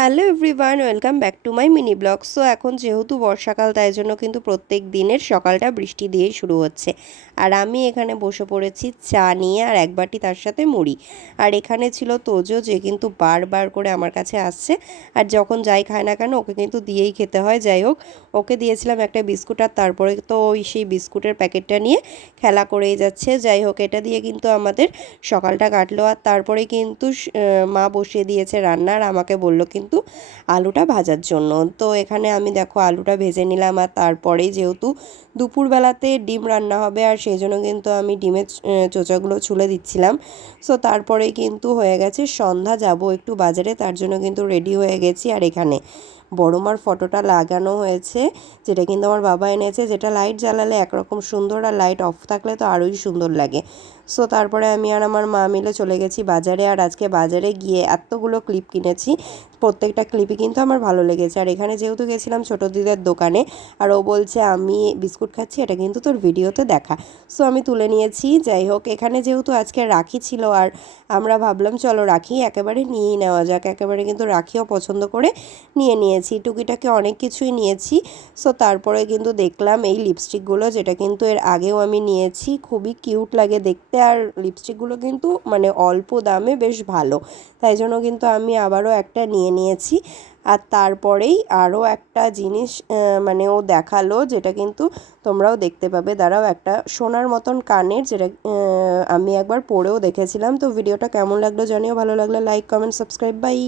Hello everyone, welcome back to my mini blog. So এখন যেহেতু বর্ষাকাল, তাই জন্য কিন্তু প্রত্যেক দিনের সকালটা বৃষ্টি দিয়েই শুরু হচ্ছে। আর আমি এখানে বসে পড়েছি চা নিয়ে, আর এক বাটি তার সাথে মুড়ি। আর এখানে ছিল তোজো, যে কিন্তু বারবার করে আমার কাছে আসছে, আর যখন যাই খায় না কেন ওকে কিন্তু দিয়েই খেতে হয়। যাই হোক, ওকে দিয়েছিলাম একটা বিস্কুট, আর তারপরে তো ওই সেই বিস্কুটের প্যাকেটটা নিয়ে খেলা করেই যাচ্ছে। যাই হোক, এটা দিয়ে কিন্তু আমাদের সকালটা কাটলো। আর তারপরে কিন্তু মা বসিয়ে দিয়েছে রান্না, আর আমাকে বললো কিন্তু আলুটা ভাজার জন্য। তো এখানে আমি দেখো আলুটা ভেজে নিলাম, আর তারপরেই যেহেতু দুপুরবেলাতে ডিম রান্না হবে, আর সেই জন্য কিন্তু আমি ডিমের চোচাগুলো ছুলে দিচ্ছিলাম। সো তারপরেই কিন্তু হয়ে গেছে সন্ধ্যা, যাব একটু বাজারে, তার জন্য কিন্তু রেডি হয়ে গেছি। আর এখানে বড়মার ফটোটা লাগানো হয়েছে, যেটা কিন্তু আমার বাবা এনেছে, যেটা লাইট জ্বালালে একরকম সুন্দর, আর লাইট অফ থাকলে তো আরোই সুন্দর লাগে। সো তারপরে আমি আর আমার মা মিলে চলে গেছি বাজারে। আর আজকে বাজারে গিয়ে এতগুলো ক্লিপ কিনেছি, প্রত্যেকটা ক্লিপই কিন্তু আমার ভালো লেগেছে। আর এখানে যেহেতু গেছিলাম ছোটো দিদার দোকানে, আর ও বলছে আমি বিস্কুট খাচ্ছি, এটা কিন্তু তোর ভিডিওতে দেখা। সো আমি তুলে নিয়েছি। যাই হোক, এখানে যেহেতু আজকে রাখি ছিল, আর আমরা ভাবলাম চলো রাখি একেবারে নিয়েই নেওয়া যাক। একেবারে কিন্তু রাখিও পছন্দ করে নিয়েছি, টুকিটাকি অনেক কিছুই নিয়েছি। সো তারপরে কিন্তু দেখলাম এই লিপস্টিকগুলো, যেটা কিন্তু এর আগেও আমি নিয়েছি, খুবই কিউট লাগে দেখতে। আর লিপস্টিকগুলো কিন্তু মানে অল্প দামে বেশ ভালো, তাই জন্য কিন্তু আমি আবারও একটা নিয়েছি। আর তারপরেই আরও একটা জিনিস মানে ও দেখালো, যেটা কিন্তু তোমরাও দেখতে পাবে। দাঁড়াও, একটা সোনার মতন কানের, যেটা আমি একবার পরেও দেখেছিলাম। তো ভিডিওটা কেমন লাগলো জানিও, ভালো লাগলে লাইক, কমেন্ট, সাবস্ক্রাইব, বাই।